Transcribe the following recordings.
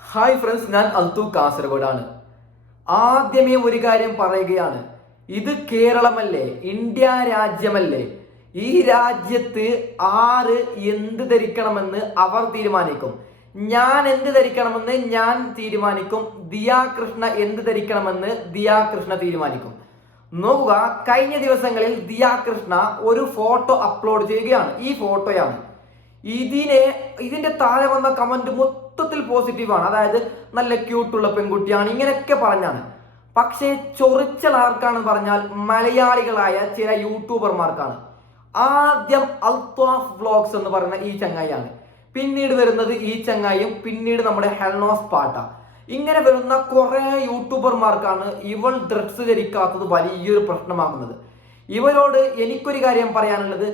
Hi friends, ഞാൻ അൽത്തു കാസർഗോഡാണ്. ആദ്യമേ ഒരു കാര്യം പറയുകയാണ്. ഇത് കേരളമല്ലേ, ഇന്ത്യ രാജ്യമല്ലേ. ഈ രാജ്യത്ത് ആര് എന്ത് ധരിക്കണമെന്ന് അവർ തീരുമാനിക്കും. ഞാൻ എന്ത് ധരിക്കണമെന്ന് ഞാൻ തീരുമാനിക്കും. ദിയാ കൃഷ്ണ എന്ത് ധരിക്കണമെന്ന് ദിയാ കൃഷ്ണ തീരുമാനിക്കും. നോക്കുക, കഴിഞ്ഞ ദിവസങ്ങളിൽ ദിയാ കൃഷ്ണ ഒരു ഫോട്ടോ അപ്ലോഡ് ചെയ്യുകയാണ്. ഈ ഫോട്ടോയാണ്. ഇതിന്റെ താഴെ വന്ന കമന്റ് മൊത്തത്തിൽ പോസിറ്റീവാണ്. അതായത് നല്ല ക്യൂട്ടുള്ള പെൺകുട്ടിയാണ്, ഇങ്ങനെയൊക്കെ പറഞ്ഞാണ്. പക്ഷേ ചൊറിച്ചൽ ആർക്കാണെന്ന് പറഞ്ഞാൽ മലയാളികളായ ചില യൂട്യൂബർമാർക്കാണ്. ആദ്യം അൽത്വാഫ് വ്ലോഗ്സ് എന്ന് പറയുന്ന ഈ ചങ്ങായിയാണ്, പിന്നീട് വരുന്നത് ഈ ചങ്ങായും, പിന്നീട് നമ്മുടെ ഹെൽനോസ് പാട്ട. ഇങ്ങനെ വരുന്ന കുറെ യൂട്യൂബർമാർക്കാണ് ഇവൾ ഡ്രസ്സ് ധരിക്കാത്തത് വലിയൊരു പ്രശ്നമാകുന്നത്. ഇവരോട് എനിക്കൊരു കാര്യം പറയാനുള്ളത്,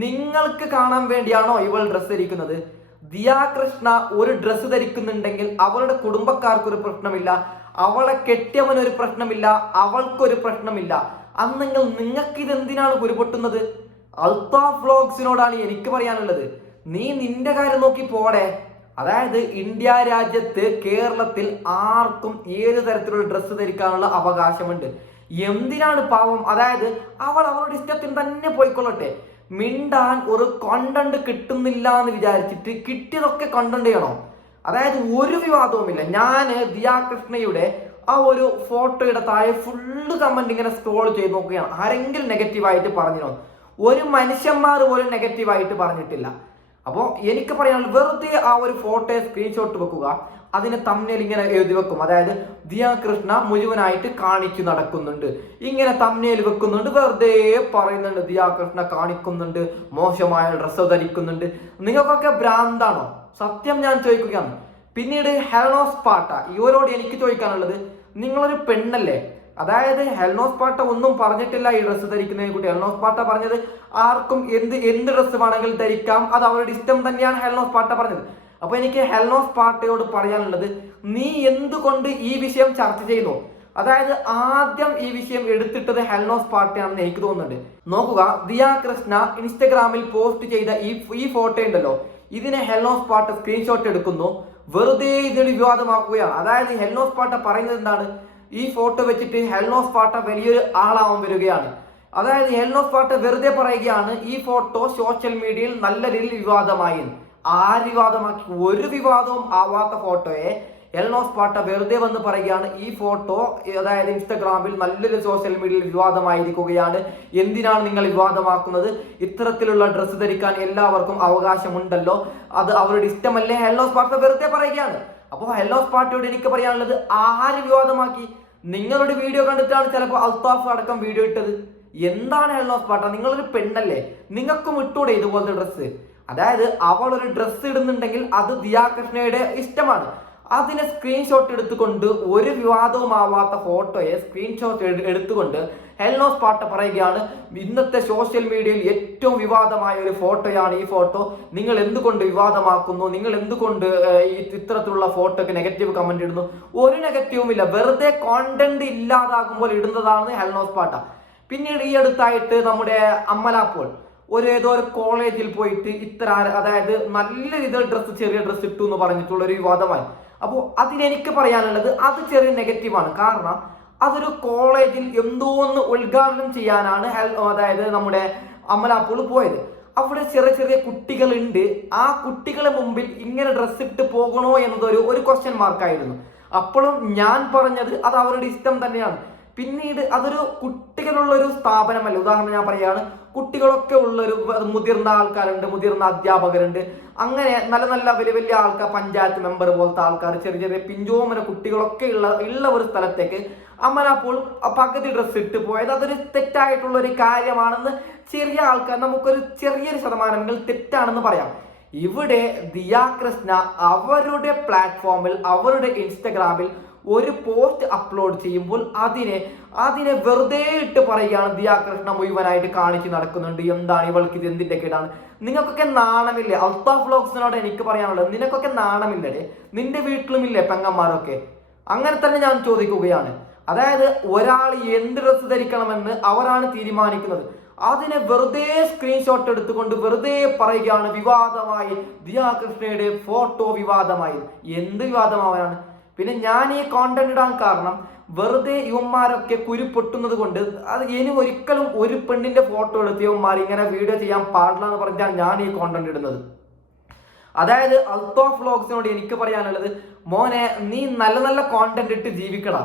നിങ്ങൾക്ക് കാണാൻ വേണ്ടിയാണോ ഇവൾ ഡ്രസ്സ് ധരിക്കുന്നത്? ദിയാ കൃഷ്ണ ഒരു ഡ്രസ്സ് ധരിക്കുന്നുണ്ടെങ്കിൽ അവളുടെ കുടുംബക്കാർക്കൊരു പ്രശ്നമില്ല, അവളെ കെട്ടിയവനൊരു പ്രശ്നമില്ല, അവൾക്കൊരു പ്രശ്നമില്ല. അന്നെങ്കിൽ നിങ്ങൾക്ക് ഇതെന്തിനാണ് കുരുപൊട്ടുന്നത്? അൽത്താഫ് വ്ലോഗ്സിനോടാണ് എനിക്ക് പറയാനുള്ളത്, നീ നിന്റെ കാര്യം നോക്കി പോടെ. അതായത് ഇന്ത്യ രാജ്യത്ത്, കേരളത്തിൽ ആർക്കും ഏത് തരത്തിലുള്ള ഡ്രസ്സ് ധരിക്കാനുള്ള അവകാശമുണ്ട്. എന്തിനാണ് പാവം, അതായത് അവൾ അവളുടെ ഇഷ്ടത്തിന് തന്നെ പോയിക്കൊള്ളട്ടെ. മിണ്ടാൻ ഒരു കണ്ടന്റ് കിട്ടുന്നില്ല എന്ന് വിചാരിച്ചിട്ട് കിട്ടിയതൊക്കെ കണ്ടന്റ് ചെയ്യണോ? അതായത് ഒരു വിവാദവുമില്ല. ഞാൻ ദിയാ കൃഷ്ണയുടെ ആ ഒരു ഫോട്ടോയുടെ താഴെ ഫുള്ള് കമന്റ് ഇങ്ങനെ സ്ക്രോൾ ചെയ്ത് നോക്കുകയാണ്. ആരെങ്കിലും നെഗറ്റീവായിട്ട് പറഞ്ഞോ? ഒരു മനുഷ്യന്മാർ പോലും നെഗറ്റീവായിട്ട് പറഞ്ഞിട്ടില്ല. അപ്പോൾ എനിക്ക് പറയാനുള്ളത്, വെറുതെ ആ ഒരു ഫോട്ടോയെ സ്ക്രീൻഷോട്ട് വെക്കുക, അതിനെ തമ്മിൽ ഇങ്ങനെ എഴുതി വെക്കും. അതായത് ദിയാ കൃഷ്ണ മുഴുവനായിട്ട് കാണിച്ചു നടക്കുന്നുണ്ട്, ഇങ്ങനെ തമ്മിൽ വെക്കുന്നുണ്ട്, വെറുതെ പറയുന്നുണ്ട് ദിയാ കൃഷ്ണ കാണിക്കുന്നുണ്ട്, മോശമായ ഡ്രസ്സ് ധരിക്കുന്നുണ്ട്. നിങ്ങൾക്കൊക്കെ ഭ്രാന്താണോ? സത്യം ഞാൻ ചോദിക്കുകയാണ്. പിന്നീട് ഹെൽനോസ് പാട്ട, ഇവരോട് എനിക്ക് ചോദിക്കാനുള്ളത്, നിങ്ങളൊരു പെണ്ണല്ലേ? അതായത് ഹെൽനോസ് പാട്ട ഒന്നും പറഞ്ഞിട്ടില്ല ഈ ഡ്രസ്സ് ധരിക്കുന്നതിനെ കുറിച്ച്. ഹെൽനോസ് പാട്ട പറഞ്ഞത് ആർക്കും എന്ത് ഡ്രസ്സ് വേണമെങ്കിൽ ധരിക്കാം, അത് അവരുടെ ഇഷ്ടം തന്നെയാണ് ഹെൽനോസ് പാട്ട പറഞ്ഞത്. അപ്പൊ എനിക്ക് ഹെൽനോസ് പാട്ടയോട് പറയാനുള്ളത്, നീ എന്തുകൊണ്ട് ഈ വിഷയം ചർച്ച ചെയ്യുന്നു? അതായത് ആദ്യം ഈ വിഷയം എടുത്തിട്ടത് ഹെൽനോസ് പാട്ടയാണെന്ന് എനിക്ക് തോന്നുന്നുണ്ട്. നോക്കുക, ദിയാ കൃഷ്ണ ഇൻസ്റ്റഗ്രാമിൽ പോസ്റ്റ് ചെയ്ത ഈ ഫോട്ടോ ഉണ്ടല്ലോ, ഇതിനെ ഹെൽനോസ് പാട്ട സ്ക്രീൻഷോട്ട് എടുക്കുന്നു, വെറുതെ ഇതിന് വിവാദമാക്കുകയാണ്. അതായത് ഹെൽനോസ് പാട്ട പറയുന്നത് എന്താണ്? ഈ ഫോട്ടോ വെച്ചിട്ട് ഹെൽനോസ് പാട്ട വലിയൊരു ആളാവാൻ വരികയാണ്. അതായത് ഹെൽനോസ് പാട്ട വെറുതെ പറയുകയാണ്, ഈ ഫോട്ടോ സോഷ്യൽ മീഡിയയിൽ നല്ല രീതിയിൽ വിവാദമായി. ആര് വിവാദമാക്കി? ഒരു വിവാദവും ആവാത്ത ഫോട്ടോയെ ഹെൽനോസ് പാട്ട വെറുതെ വന്ന് പറയുകയാണ്, ഈ ഫോട്ടോ അതായത് ഇൻസ്റ്റഗ്രാമിൽ നല്ലൊരു സോഷ്യൽ മീഡിയയിൽ വിവാദമായിരിക്കുകയാണ്, എന്തിനാണ് നിങ്ങൾ വിവാദമാക്കുന്നത്? ഇത്തരത്തിലുള്ള ഡ്രസ്സ് ധരിക്കാൻ എല്ലാവർക്കും അവകാശമുണ്ടല്ലോ, അത് അവരുടെ ഇഷ്ടമല്ലേ? ഹെൽനോസ് പാട്ട വെറുതെ പറയുകയാണ്. അപ്പോൾ ഹെൽനോസ് പാട്ടയോട് എനിക്ക് പറയാനുള്ളത്, ആര് വിവാദമാക്കി? നിങ്ങളുടെ വീഡിയോ കണ്ടിട്ടാണ് ചിലപ്പോൾ അൽത്താഫ് അടക്കം വീഡിയോ ഇട്ടത്. എന്താണ് ഹെൽനോസ് പാട്ട? നിങ്ങളൊരു പെണ്ണല്ലേ, നിങ്ങൾക്കും ഇട്ടൂടെ ഇതുപോലത്തെ ഡ്രസ്സ്? അതായത് അവൾ ഒരു ഡ്രസ്സ് ഇടുന്നുണ്ടെങ്കിൽ അത് ദിയാ കൃഷ്ണയുടെ ഇഷ്ടമാണ്. അതിനെ സ്ക്രീൻഷോട്ട് എടുത്തുകൊണ്ട്, ഒരു വിവാദവും ആവാത്ത ഫോട്ടോയെ സ്ക്രീൻഷോട്ട് എടുത്തുകൊണ്ട് ഹെൽനോസ് പാട്ട പറയുകയാണ്, ഇന്നത്തെ സോഷ്യൽ മീഡിയയിൽ ഏറ്റവും വിവാദമായ ഒരു ഫോട്ടോയാണ് ഈ ഫോട്ടോ, നിങ്ങൾ എന്തുകൊണ്ട് വിവാദമാക്കുന്നു? നിങ്ങൾ എന്തുകൊണ്ട് ഈ ഇത്തരത്തിലുള്ള ഫോട്ടോക്ക് നെഗറ്റീവ് കമന്റ് ഇടുന്നു? ഒരു നെഗറ്റീവും ഇല്ല, വെറുതെ കോണ്ടന്റ് ഇല്ലാതാകുമ്പോൾ ഇടുന്നതാണ് ഹെൽനോസ് പാട്ട. പിന്നീട് ഈ അടുത്തായിട്ട് നമ്മുടെ അമലാപോൾ ഏതോ ഒരു കോളേജിൽ പോയിട്ട് അതായത് നല്ല രീതിയിൽ ചെറിയ ഡ്രസ്സ് ഇട്ടു എന്ന് പറഞ്ഞിട്ടുള്ള ഒരു വിവാദമായി. അപ്പോൾ അതിനെനിക്ക് പറയാനുള്ളത്, അത് ചെറിയ നെഗറ്റീവാണ്. കാരണം അതൊരു കോളേജിൽ എന്തോ ഒന്ന് ഉദ്ഘാടനം ചെയ്യാനാണ് അതായത് നമ്മുടെ അമലാപ്പോൾ പോയത്. അവിടെ ചെറിയ ചെറിയ കുട്ടികളുണ്ട്. ആ കുട്ടികളെ മുമ്പിൽ ഇങ്ങനെ ഡ്രസ്സ് ഇട്ട് പോകണോ എന്നതൊരു ക്വസ്റ്റ്യൻ മാർക്കായിരുന്നു. അപ്പോഴും ഞാൻ പറഞ്ഞത് അത് അവരുടെ ഇഷ്ടം തന്നെയാണ്. പിന്നീട് അതൊരു കുട്ടികളുള്ളൊരു സ്ഥാപനമല്ല. ഉദാഹരണം ഞാൻ പറയുകയാണ്, കുട്ടികളൊക്കെ ഉള്ളൊരു മുതിർന്ന ആൾക്കാരുണ്ട്, മുതിർന്ന അധ്യാപകരുണ്ട്, അങ്ങനെ നല്ല നല്ല വലിയ വലിയ ആൾക്കാർ, പഞ്ചായത്ത് മെമ്പർ പോലത്തെ ആൾക്കാർ, ചെറിയ ചെറിയ പിഞ്ചോമന കുട്ടികളൊക്കെ ഉള്ള ഒരു സ്ഥലത്തേക്ക് അമലാപ്പോൾ പകുതി ഡ്രസ്സ് ഇട്ട് പോയത് അതൊരു തെറ്റായിട്ടുള്ള ഒരു കാര്യമാണെന്ന് ചെറിയ ആൾക്കാർ, നമുക്കൊരു ചെറിയൊരു ശതമാനമെങ്കിൽ തെറ്റാണെന്ന് പറയാം. ഇവിടെ ദിയാ കൃഷ്ണ അവരുടെ പ്ലാറ്റ്ഫോമിൽ, അവരുടെ ഇൻസ്റ്റഗ്രാമിൽ ഒരു പോസ്റ്റ് അപ്ലോഡ് ചെയ്യുമ്പോൾ അതിനെ വെറുതെ ഇട്ട് പറയുകയാണ്, ദിയാ കൃഷ്ണ മുഴുവനായിട്ട് കാണിച്ച് നടക്കുന്നുണ്ട്, എന്താണ് ഇവൾക്ക് ഇത്, എന്തിന്റെ കേടാണ്? നിങ്ങൾക്കൊക്കെ നാണമില്ലേ? അൽത്താഫ് വ്ലോഗ്സിനോട് എനിക്ക് പറയാനുള്ളത്, നിനക്കൊക്കെ നാണമില്ലേ? നിന്റെ വീട്ടിലുമില്ലേ പെങ്ങന്മാരൊക്കെ? അങ്ങനെ തന്നെ ഞാൻ ചോദിക്കുകയാണ്. അതായത് ഒരാൾ എന്ത് ഡ്രസ്സ് ധരിക്കണമെന്ന് അവരാണ് തീരുമാനിക്കുന്നത്. അതിനെ വെറുതെ സ്ക്രീൻഷോട്ട് എടുത്തുകൊണ്ട് വെറുതെ പറയുകയാണ് വിവാദമായി, ദിയാ കൃഷ്ണയുടെ ഫോട്ടോ വിവാദമായി. എന്ത് വിവാദമാവാനാണ്? പിന്നെ ഞാൻ ഈ കോണ്ടന്റ് ഇടാൻ കാരണം വെറുതെ യുവന്മാരൊക്കെ കുരു പൊട്ടുന്നത് കൊണ്ട് അത് ഇനി ഒരിക്കലും ഒരു പെണ്ണിന്റെ ഫോട്ടോ എടുത്ത് യുവന്മാർ ഇങ്ങനെ വീഡിയോ ചെയ്യാൻ പാടില്ല എന്ന് പറഞ്ഞാൽ ഞാൻ ഈ കോണ്ടന്റ് ഇടുന്നത്. അതായത് അൽത്തോഫ് വ്ലോഗ്സിനോട് എനിക്ക് പറയാനുള്ളത്, മോനെ നീ നല്ല നല്ല കോണ്ടന്റ് ഇട്ട് ജീവിക്കടാ.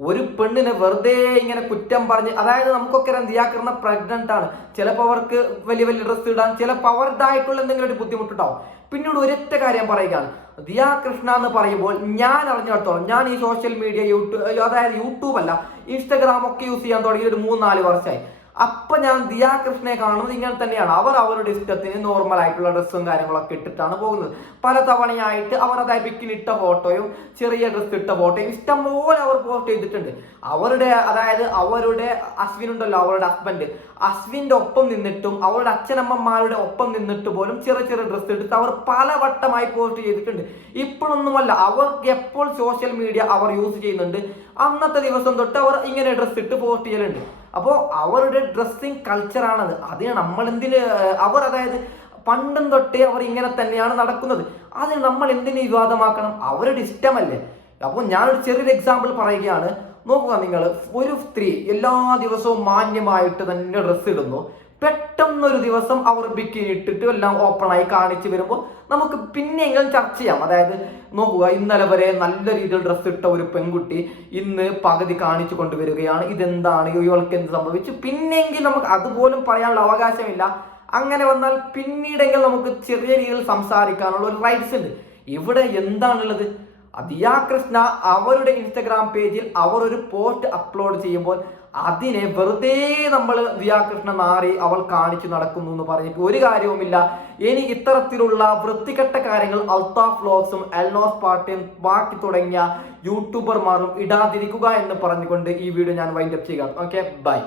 ഒരു പെണ്ണിനെ വെറുതെ ഇങ്ങനെ കുറ്റം പറഞ്ഞ്, അതായത് നമുക്കൊക്കെ അറിയാം ദിയാ കൃഷ്ണ പ്രഗ്നന്റ് ആണ്, ചിലപ്പോൾ അവർക്ക് വലിയ വലിയ ഡ്രസ്സ് ഇടാൻ ചിലപ്പോൾ അവരുടേതായിട്ടുള്ള എന്തെങ്കിലും ഒരു ബുദ്ധിമുട്ടുണ്ടാവും. പിന്നീട് ഒരൊറ്റ കാര്യം പറയുകയാണ്, ദിയാ കൃഷ്ണ എന്ന് പറയുമ്പോൾ ഞാൻ അറിഞ്ഞിടത്തോളം, ഞാൻ ഈ സോഷ്യൽ മീഡിയ അതായത് യൂട്യൂബ് അല്ല ഇൻസ്റ്റഗ്രാം ഒക്കെ യൂസ് ചെയ്യാൻ തുടങ്ങി ഒരു 3-4 വർഷമായി. അപ്പൊ ഞാൻ ദിയാ കൃഷ്ണയെ കാണുന്നത് ഇങ്ങനെ തന്നെയാണ്. അവർ അവരുടെ ഇഷ്ടത്തിന് നോർമൽ ആയിട്ടുള്ള ഡ്രസ്സും കാര്യങ്ങളൊക്കെ ഇട്ടിട്ടാണ് പോകുന്നത്. പല തവണയായിട്ട് അവർ അതായത് ബിക്കിനി ഇട്ട ഫോട്ടോയും ചെറിയ ഡ്രസ്സ് ഇട്ട ഫോട്ടോയും ഇഷ്ടംപോലെ അവർ പോസ്റ്റ് ചെയ്തിട്ടുണ്ട്. അവരുടെ അശ്വിൻ ഉണ്ടല്ലോ, അവരുടെ ഹസ്ബൻഡ്, അശ്വിന്റെ ഒപ്പം നിന്നിട്ടും അവരുടെ അച്ഛനമ്മമാരുടെ ഒപ്പം നിന്നിട്ട് പോലും ചെറിയ ചെറിയ ഡ്രസ്സ് എടുത്ത് അവർ പലവട്ടമായി പോസ്റ്റ് ചെയ്തിട്ടുണ്ട്. ഇപ്പോഴൊന്നുമല്ല, അവർക്ക് എപ്പോൾ സോഷ്യൽ മീഡിയ അവർ യൂസ് ചെയ്യുന്നുണ്ട് അന്നത്തെ ദിവസം തൊട്ട് അവർ ഇങ്ങനെ ഡ്രസ്സ് ഇട്ട് പോസ്റ്റ് ചെയ്യലുണ്ട്. അപ്പോൾ അവരുടെ ഡ്രസ്സിങ് കൾച്ചറാണത്. അതിന് നമ്മൾ അവർ അതായത് പണ്ടും തൊട്ടേ അവർ ഇങ്ങനെ തന്നെയാണ് നടക്കുന്നത്. അതിന് നമ്മൾ എന്തിന് വിവാദമാക്കണം? അവരുടെ ഇഷ്ടമല്ലേ. അപ്പോൾ ഞാനൊരു ചെറിയൊരു എക്സാമ്പിൾ പറയുകയാണ്. നോക്കുക, നിങ്ങൾ ഒരു സ്ത്രീ എല്ലാ ദിവസവും മാന്യമായിട്ട് തന്നെ ഡ്രസ്സ് ഇടുന്നു, പെട്ടെന്നൊരു ദിവസം അവർ ബിക്കിനി ഇട്ടിട്ട് എല്ലാം ഓപ്പണായി കാണിച്ചു വരുമ്പോൾ നമുക്ക് പിന്നെയെങ്കിലും ചർച്ച ചെയ്യാം. അതായത് നോക്കുക, ഇന്നലെ വരെ നല്ല രീതിയിൽ ഡ്രസ്സ് ഇട്ട ഒരു പെൺകുട്ടി ഇന്ന് പകുതി കാണിച്ചു കൊണ്ടുവരികയാണ്, ഇതെന്താണ്, ഇവൾക്ക് എന്ത് സംഭവിച്ചു? പിന്നെങ്കിൽ നമുക്ക് അതുപോലും പറയാനുള്ള അവകാശമില്ല. അങ്ങനെ വന്നാൽ പിന്നീടെങ്കിൽ നമുക്ക് ചെറിയ രീതിയിൽ സംസാരിക്കാനുള്ള ഒരു റൈറ്റ്സ് ഉണ്ട്. ഇവിടെ എന്താണുള്ളത്? ദിയാ കൃഷ്ണ അവരുടെ ഇൻസ്റ്റഗ്രാം പേജിൽ അവർ ഒരു പോസ്റ്റ് അപ്ലോഡ് ചെയ്യുമ്പോൾ അതിനെ വെറുതെ നമ്മൾ ദിയാ കൃഷ്ണ നാറി അവൾ കാണിച്ചു നടക്കുന്നു എന്ന് പറഞ്ഞിട്ട് ഒരു കാര്യവുമില്ല. ഇനി ഇത്തരത്തിലുള്ള വൃത്തികെട്ട കാര്യങ്ങൾ അൽത്താഫ് വ്ലോഗ്സും എൽനോസ് പാർട്ടിയും ബാക്കി തുടങ്ങിയ യൂട്യൂബർമാരും ഇടാതിരിക്കുക എന്ന് പറഞ്ഞുകൊണ്ട് ഈ വീഡിയോ ഞാൻ വൈൻഡ് അപ്പ് ചെയ്യാം. Okay, by.